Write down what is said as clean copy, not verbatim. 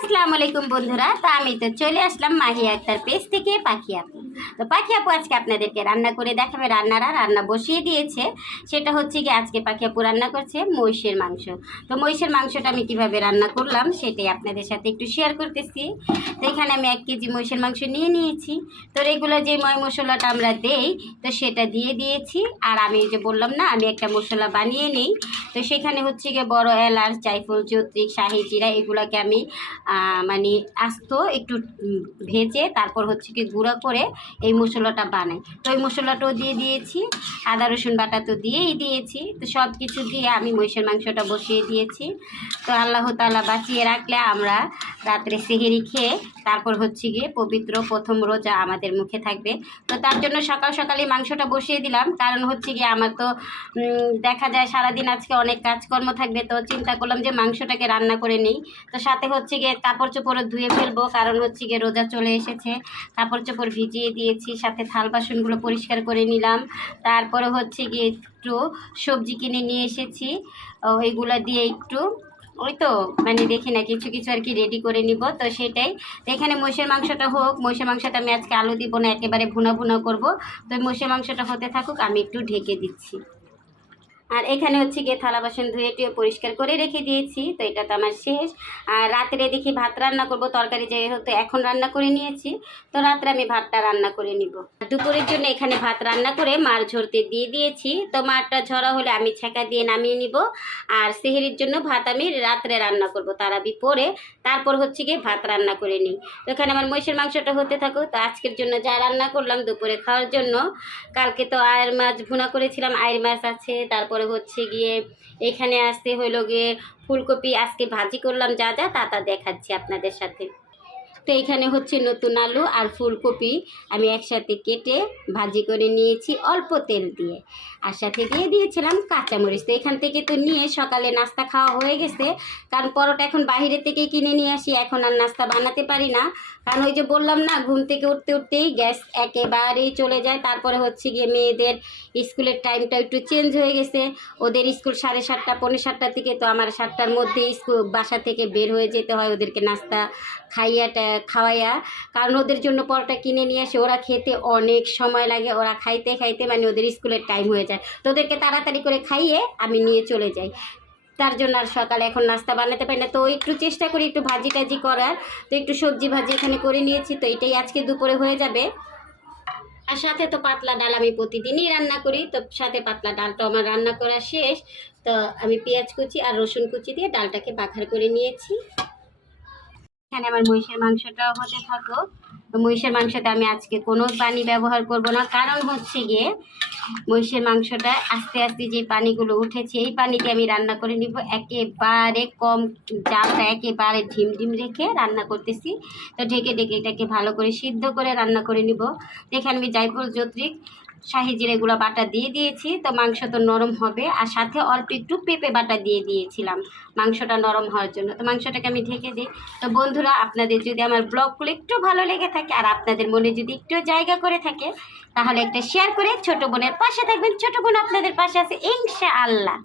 আসসালামু আলাইকুম বন্ধুরা। তো আমি তো চলে আসলাম মাহি আক্তার পেজ থেকে পাখি আপু। তো পাখি আপু আজকে আপনাদেরকে রান্না করে দেখাবে। রান্না বসিয়ে দিয়েছে। সেটা হচ্ছে কি আজকে পাখি আপু রান্না করছে মহিষের মাংস। তো মহিষের মাংসটা আমি কিভাবে রান্না করলাম সেটাই আপনাদের সাথে একটু শেয়ার করতেছি। তো এখানে আমি 1 কেজি মহিষের মাংস নিয়ে নিয়েছি। তো রেগুলার যে মশলাটা আমরা দেই তো সেটা দিয়ে দিয়েছি। আর আমি যে বললাম না আমি একটা মশলা বানিয়ে নিই, তো সেখানে হচ্ছে গিয়ে বড় এলাচ, জায়ফল, জয়ত্রী, শাহি জিরা এগুলোকে আমি মানে আস্ত একটু ভেজে তারপর হচ্ছে কি গুঁড়া করে এই মশলাটা বানাই। তো ওই মশলাটাও দিয়ে দিয়েছি, আদা রসুন বাটা তো দিয়েই দিয়েছি। তো সব কিছু দিয়ে আমি মহিষের মাংসটা বসিয়ে দিয়েছি। তো আল্লাহ তাআলা বাঁচিয়ে রাখলে আমরা রাত্রে সেহেরি খেয়ে তারপর হচ্ছে গিয়ে পবিত্র প্রথম রোজা আমাদের মুখে থাকবে। তো তার জন্য সকাল সকালে মাংসটা বসিয়ে দিলাম, কারণ হচ্ছে গিয়ে আমার তো দেখা যায় সারাদিন আজকে অনেক কাজকর্ম থাকবে। তো চিন্তা করলাম যে মাংসটাকে রান্না করে নিই। তো সাথে হচ্ছে গিয়ে কাপড় চোপড়ও ধুয়ে ফেলবো, কারণ হচ্ছে গিয়ে রোজা চলে এসেছে। কাপড় চোপড় ভিজিয়ে দিয়েছি, সাথে থাল বাসনগুলো পরিষ্কার করে নিলাম। তারপরে হচ্ছে গিয়ে একটু সবজি কিনে নিয়ে এসেছি, ওইগুলো দিয়ে একটু ওই তো মানে দেখি না কিছু কিছু আর কি রেডি করে নিব। তো সেটাই। তো এখানে মহিষের মাংসটা হোক, মহিষের মাংসটা আমি আজকে আলু দিব না, একেবারে ভুনা ভুনা করব। তো মহিষের মাংসটা হতে থাকুক, আমি একটু ঢেকে দিচ্ছি। আর এখানে হচ্ছে গিয়ে থালা বাসন ধুয়ে টুয়ে পরিষ্কার করে রেখে দিয়েছি। তো এটা তো আমার শেষ। আর রাত্রে দেখি ভাত রান্না করব, তরকারি যেহেতু এখন রান্না করে নিয়েছি তো রাত্রে আমি ভাতটা রান্না করে নিব। দুপুরের জন্য এখানে ভাত রান্না করে মার ঝরতে দিয়ে দিয়েছি। তো মারটা ঝরা হলে আমি ছেঁকা দিয়ে নামিয়ে নিব। আর সেহেরির জন্য ভাত আমি রাত্রে রান্না করব, তারাবি পরে তারপর হচ্ছে গিয়ে ভাত রান্না করে নিই। তো এখানে আমার মহিষের মাংসটা হতে থাকুক। তো আজকের জন্য যা রান্না করলাম দুপুরে খাওয়ার জন্য, কালকে তো আয়ের মাছ ভুনা করেছিলাম, আয়ের মাছ আছে। তারপরে হচ্ছে গিয়ে এখানে আসতে হলো গিয়ে ফুলকপি আজকে ভাজি করলাম, যা যা তা দেখাচ্ছি আপনাদের সাথে। তো এখানে হচ্ছে নতুন আলু আর ফুলকপি আমি একসাথে কেটে ভাজি করে নিয়েছি অল্প তেল দিয়ে, আর সাথে দিয়ে দিয়েছিলাম কাঁচামরিচ। তো এখান থেকে তো নিয়ে সকালে নাস্তা খাওয়া হয়ে গেছে, কারণ পরোটা এখন বাইরে থেকে কিনে নিয়ে আসি, এখন আর নাস্তা বানাতে পারি না। কারণ ওই যে বললাম না ঘুম থেকে উঠতে উঠতেই গ্যাস একেবারেই চলে যায়। তারপরে হচ্ছে গিয়ে মেয়েদের স্কুলের টাইমটা একটু চেঞ্জ হয়ে গেছে। ওদের স্কুল 7:30 পৌনে 7টার থেকে, তো আমার 7টার মধ্যে স্কুল বাসা থেকে বের হয়ে যেতে হয় ওদেরকে নাস্তা খাওয়াইয়া। কারণ ওদের জন্য পরোটা কিনে নিয়ে আসে, ওরা খেতে অনেক সময় লাগে, ওরা খাইতে খাইতে মানে ওদের স্কুলের টাইম হয়ে যায়। তো ওদেরকে তাড়াতাড়ি করে খাইয়ে আমি নিয়ে চলে যাই। তার জন্য আর সকালে এখন নাস্তা বানাতে পারি না। তো একটু চেষ্টা করি একটু ভাজি টাজি করার। তো একটু সবজি ভাজি এখানে করে নিয়েছি। তো এটাই আজকে দুপুরে হয়ে যাবে। আর সাথে তো পাতলা ডাল আমি প্রতিদিনই রান্না করি। তো সাথে পাতলা ডালটা আমার রান্না করা শেষ। তো আমি পেঁয়াজ কুচি আর রসুন কুচি দিয়ে ডালটাকে বাঘার করে নিয়েছি। এখানে আমার মহিষের মাংসটাও হতে থাকো। তো মহিষের মাংসতে আমি আজকে কোনো পানি ব্যবহার করব না, কারণ হচ্ছে গিয়ে মহিষের মাংসটা আস্তে আস্তে যে পানিগুলো উঠেছে এই পানিতে আমি রান্না করে নিব। একেবারে কম জালটা একেবারে ঢিম রেখে রান্না করতেছি। তো ঢেকে ঢেকে এটাকে ভালো করে সিদ্ধ করে রান্না করে নিব। এখানে আমি জায়ফল, জয়ত্রী, শাহি জিরা এগুলো বাটা দিয়ে দিয়েছি। তো মাংস তো নরম হবে, আর সাথে অল্প একটু পেঁপে বাটা দিয়ে দিয়েছিলাম মাংসটা নরম হওয়ার জন্য। তো মাংসটাকে আমি ঢেকে দিই। তো বন্ধুরা আপনাদের যদি আমার ব্লগগুলো একটু ভালো লেগে থাকে আর আপনাদের মনে যদি একটু জায়গা করে থাকে, তাহলে একটা শেয়ার করে ছোট বোনের পাশে থাকবেন। ছোট বোন আপনাদের পাশে আছে ইনশাআল্লাহ।